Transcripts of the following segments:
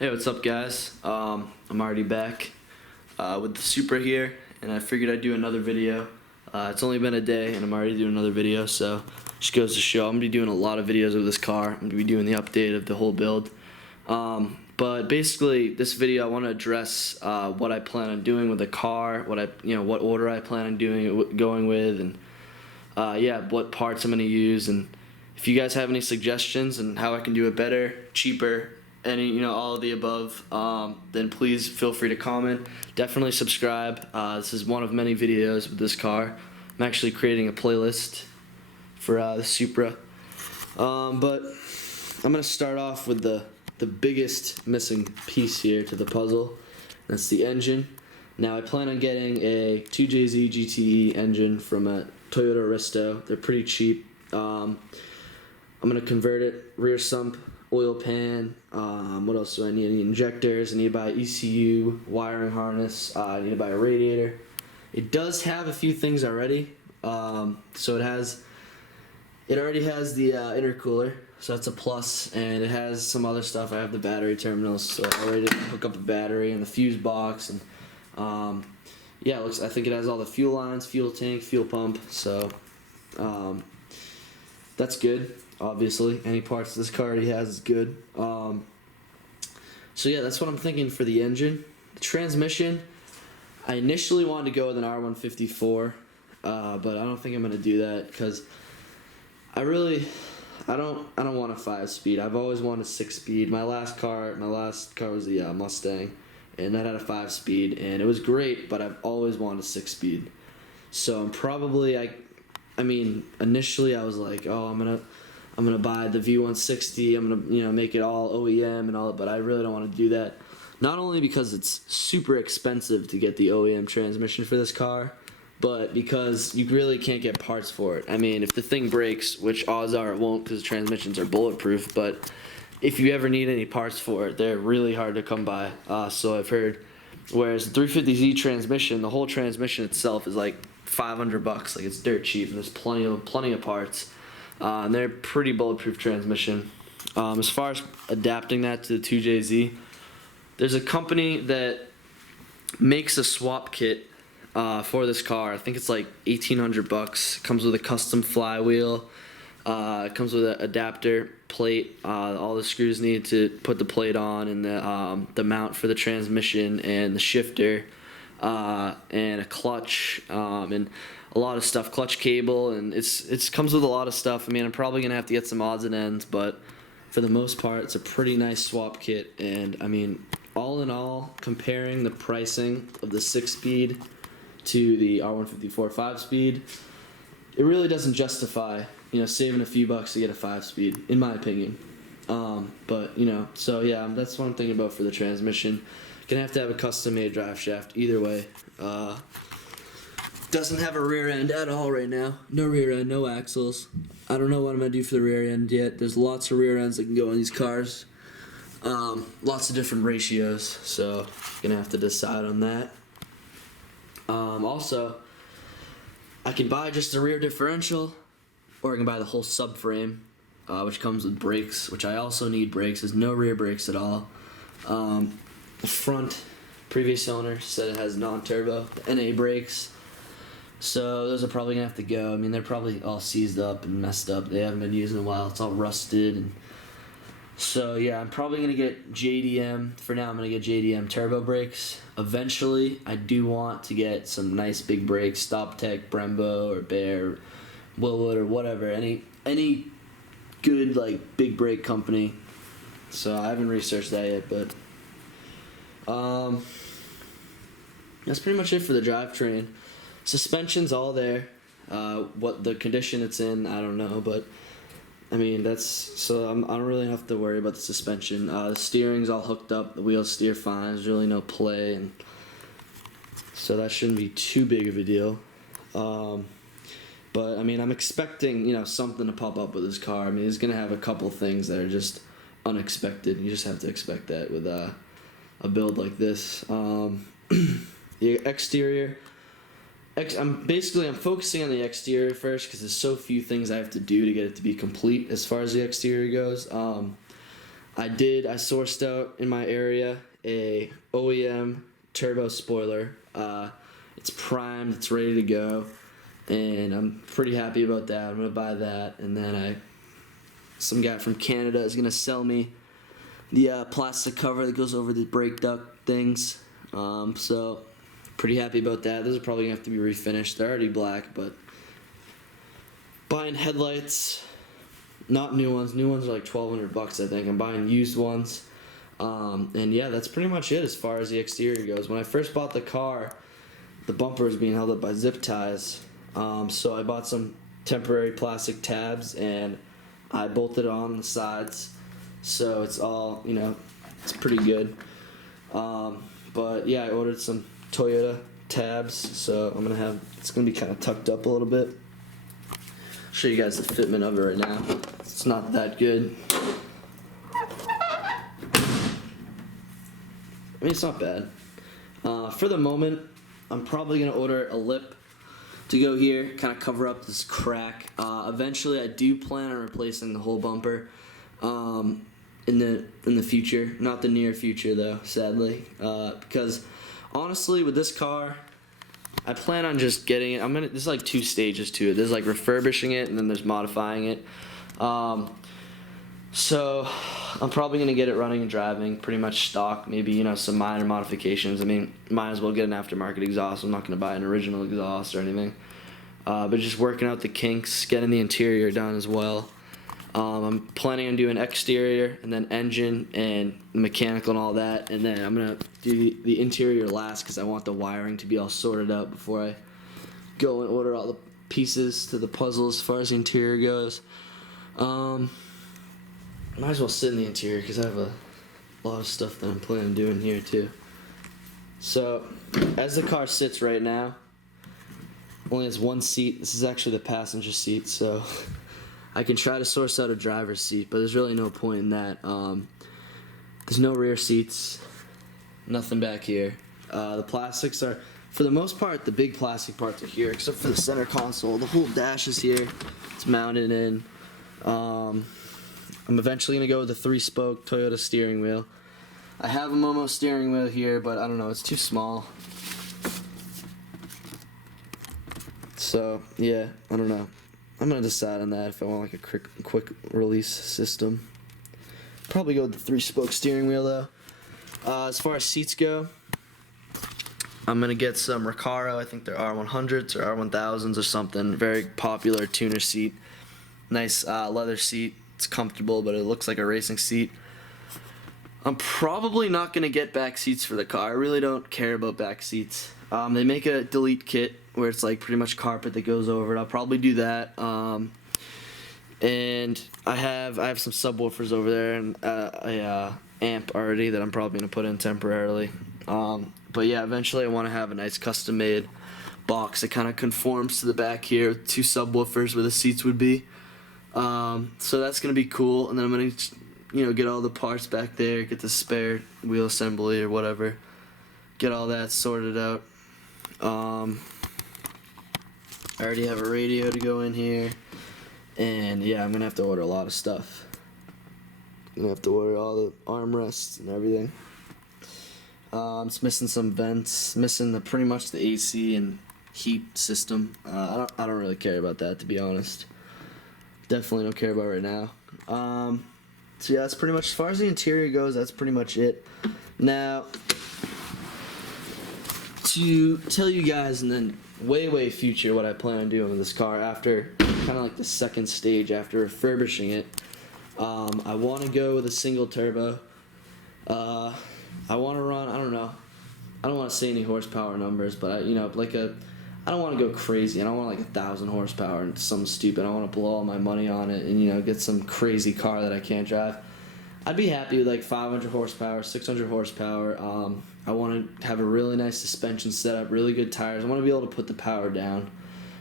Hey, what's up, guys? I'm already back with the Supra here, and I figured I'd do another video. It's only been a day, and I'm already doing another video, so just goes to show I'm gonna be doing a lot of videos of this car. I'm gonna be doing the update of the whole build. But basically, this video I want to address what I plan on doing with the car, what order I plan on going with, and yeah, what parts I'm gonna use, and if you guys have any suggestions and how I can do it better, cheaper, all of the above, then please feel free to comment. Definitely subscribe. This is one of many videos with this car. I'm actually creating a playlist for the Supra. But I'm gonna start off with the biggest missing piece here to the puzzle. That's the engine. Now I plan on getting a 2JZ GTE engine from a Toyota Aristo. They're pretty cheap. I'm gonna convert it, rear sump, oil pan. What else do I need? I need injectors. I need to buy ECU, wiring harness. I need to buy a radiator. It does have a few things already. So it already has the intercooler, so that's a plus, and it has some other stuff. I have the battery terminals, so I already hook up a battery and the fuse box, and yeah, I think it has all the fuel lines, fuel tank, fuel pump. So that's good. Obviously, any parts this car already has is good. So yeah, that's what I'm thinking for the engine. The transmission, I initially wanted to go with an R154, but I don't think I'm gonna do that because I don't want a 5-speed. I've always wanted a 6-speed. My last car was the Mustang, and that had a 5-speed, and it was great, but I've always wanted a 6-speed. So I'm probably initially I was like, oh, I'm gonna buy the V160. I'm gonna make it all OEM and all, but I really don't want to do that. Not only because it's super expensive to get the OEM transmission for this car, but because you really can't get parts for it. I mean, if the thing breaks, which odds are it won't because the transmissions are bulletproof, but if you ever need any parts for it, they're really hard to come by. So I've heard. Whereas the 350Z transmission, the whole transmission itself is like $500. Like, it's dirt cheap, and there's plenty of parts. And they're pretty bulletproof transmission. As far as adapting that to the 2JZ, there's a company that makes a swap kit for this car. I think it's like $1,800. It comes with a custom flywheel. It comes with an adapter plate. All the screws needed to put the plate on, and the mount for the transmission, and the shifter, and a clutch, and a lot of stuff, clutch cable, and it comes with a lot of stuff. I mean, I'm probably gonna have to get some odds and ends, but for the most part, it's a pretty nice swap kit. And I mean, all in all, comparing the pricing of the 6-speed to the R154 5-speed, it really doesn't justify saving a few bucks to get a 5-speed, in my opinion. But so yeah, that's what I'm thinking about for the transmission. Gonna have to have a custom-made drive shaft either way. Doesn't have a rear end at all right now. No rear end, no axles. I don't know what I'm gonna do for the rear end yet. There's lots of rear ends that can go on these cars. Lots of different ratios, so gonna have to decide on that. Also, I can buy just a rear differential, or I can buy the whole subframe, which comes with brakes, which I also need brakes. There's no rear brakes at all. The front, previous owner said it has non-turbo NA brakes. So those are probably gonna have to go. I mean, they're probably all seized up and messed up. They haven't been used in a while. It's all rusted, and so yeah, I'm probably gonna get JDM. For now, I'm gonna get JDM turbo brakes. Eventually, I do want to get some nice big brakes, StopTech, Brembo, or Bear, Willwood, or whatever. Any good big brake company. So I haven't researched that yet, but that's pretty much it for the drivetrain. Suspension's all there. What the condition it's in, I don't know, but I mean, I don't really have to worry about the suspension. The steering's all hooked up. The wheels steer fine. There's really no play, and so that shouldn't be too big of a deal. But I mean, I'm expecting something to pop up with this car. I mean, it's gonna have a couple things that are just unexpected. You just have to expect that with a build like this. The exterior. I'm focusing on the exterior first because there's so few things I have to do to get it to be complete as far as the exterior goes. I sourced out in my area a OEM turbo spoiler. It's primed, it's ready to go, and I'm pretty happy about that. I'm gonna buy that, and then some guy from Canada is gonna sell me the plastic cover that goes over the brake duct things. So pretty happy about that. Those are probably gonna have to be refinished. They're already black, but buying headlights, not new ones. New ones are like $1,200, I think. I'm buying used ones. And yeah, that's pretty much it as far as the exterior goes. When I first bought the car, the bumper was being held up by zip ties. So I bought some temporary plastic tabs and I bolted it on the sides. So it's all, it's pretty good. But yeah, I ordered some Toyota tabs. So it's going to be kind of tucked up a little bit. I'll show you guys the fitment of it right now. It's not that good. I mean, it's not bad. For the moment, I'm probably going to order a lip to go here, kind of cover up this crack. Eventually, I do plan on replacing the whole bumper in the future. Not the near future, though, sadly. Because, honestly, with this car, I plan on just getting it. There's like 2 stages to it. There's like refurbishing it, and then there's modifying it. So I'm probably going to get it running and driving pretty much stock, maybe, some minor modifications. I mean, might as well get an aftermarket exhaust. I'm not going to buy an original exhaust or anything. But just working out the kinks, getting the interior done as well. I'm planning on doing exterior and then engine and mechanical and all that. And then I'm going to do the interior last because I want the wiring to be all sorted out before I go and order all the pieces to the puzzle as far as the interior goes. Might as well sit in the interior because I have a lot of stuff that I'm planning on doing here too. So, as the car sits right now, only has 1 seat. This is actually the passenger seat, so I can try to source out a driver's seat, but there's really no point in that. There's no rear seats, nothing back here. The plastics are, for the most part, the big plastic parts are here, except for the center console. The whole dash is here. It's mounted in. I'm eventually going to go with a 3-spoke Toyota steering wheel. I have a Momo steering wheel here, but I don't know, it's too small. So, yeah, I don't know. I'm going to decide on that if I want like a quick release system. Probably go with the 3-spoke steering wheel though. As far as seats go, I'm going to get some Recaro. I think they're R100s or R1000s or something. Very popular tuner seat. Nice leather seat. It's comfortable, but it looks like a racing seat. I'm probably not going to get back seats for the car. I really don't care about back seats. They make a delete kit where it's like pretty much carpet that goes over it. I'll probably do that. And I have some subwoofers over there and a amp already that I'm probably going to put in temporarily. But yeah, eventually I want to have a nice custom-made box that kind of conforms to the back here with 2 subwoofers where the seats would be. So that's going to be cool. And then I'm going to get all the parts back there, get the spare wheel assembly or whatever, get all that sorted out. I already have a radio to go in here, and yeah, I'm gonna have to order a lot of stuff. I'm gonna have to order all the armrests and everything. It's missing some vents, missing pretty much the AC and heat system. I don't really care about that, to be honest. Definitely don't care about it right now. So yeah, that's pretty much, as far as the interior goes, that's pretty much it. Now, to tell you guys, and then way future, what I plan on doing with this car after kind of like the second stage after refurbishing it, I want to go with a single turbo. I want to run, I don't know, I don't want to say any horsepower numbers, but I don't want to go crazy. I don't want like 1,000 horsepower and something stupid. I want to blow all my money on it and get some crazy car that I can't drive. I'd be happy with like 500 horsepower, 600 horsepower. I want to have a really nice suspension setup, really good tires. I want to be able to put the power down.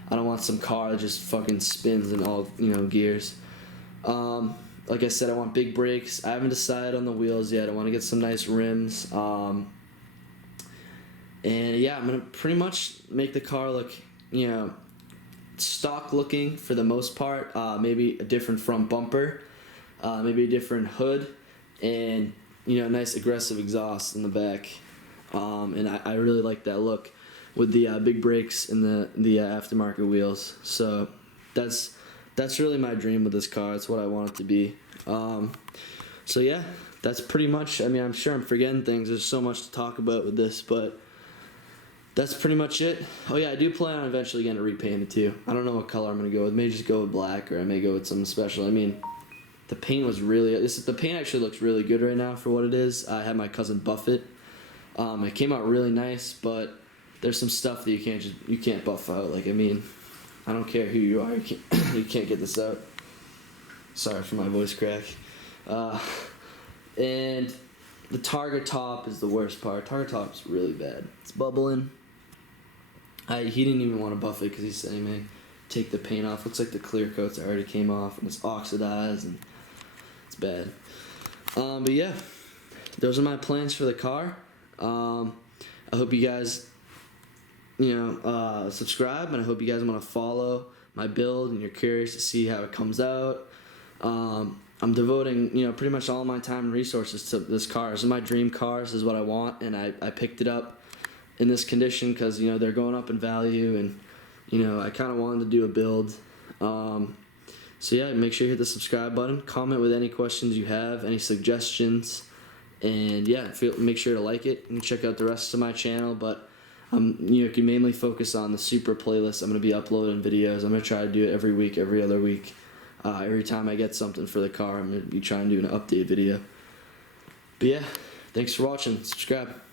I don't want some car that just fucking spins in all gears. Like I said, I want big brakes. I haven't decided on the wheels yet. I want to get some nice rims. And yeah, I'm gonna pretty much make the car look, stock looking for the most part. Maybe a different front bumper, maybe a different hood, and nice aggressive exhaust in the back, and I really like that look with the big brakes and the aftermarket wheels. So that's really my dream with this car. It's what I want it to be. So yeah, that's pretty much. I mean, I'm sure I'm forgetting things. There's so much to talk about with this, but that's pretty much it. Oh yeah, I do plan on eventually getting it repainted too. I don't know what color I'm gonna go with. Maybe just go with black, or I may go with something special. I mean, the paint was really. The paint actually looks really good right now for what it is. I had my cousin buff it. It came out really nice, but there's some stuff that you can't buff out. Like, I mean, I don't care who you are, you can't get this out. Sorry for my voice crack. And the Targa top is the worst part. Targa top's really bad. It's bubbling. He didn't even want to buff it because he's saying, man, take the paint off. Looks like the clear coats already came off and it's oxidized and it's bad. But yeah, those are my plans for the car. I hope you guys subscribe, and I hope you guys want to follow my build and you're curious to see how it comes out. I'm devoting pretty much all my time and resources to this car. This is my dream car. This is what I want, and I picked it up in this condition because they're going up in value, and I kind of wanted to do a build. So yeah, make sure you hit the subscribe button, comment with any questions you have, any suggestions, and yeah, make sure to like it and check out the rest of my channel. But you can mainly focus on the Supra playlist. I'm going to be uploading videos. I'm going to try to do it every week, every other week. Every time I get something for the car, I'm going to be trying to do an update video. But yeah, thanks for watching. Subscribe.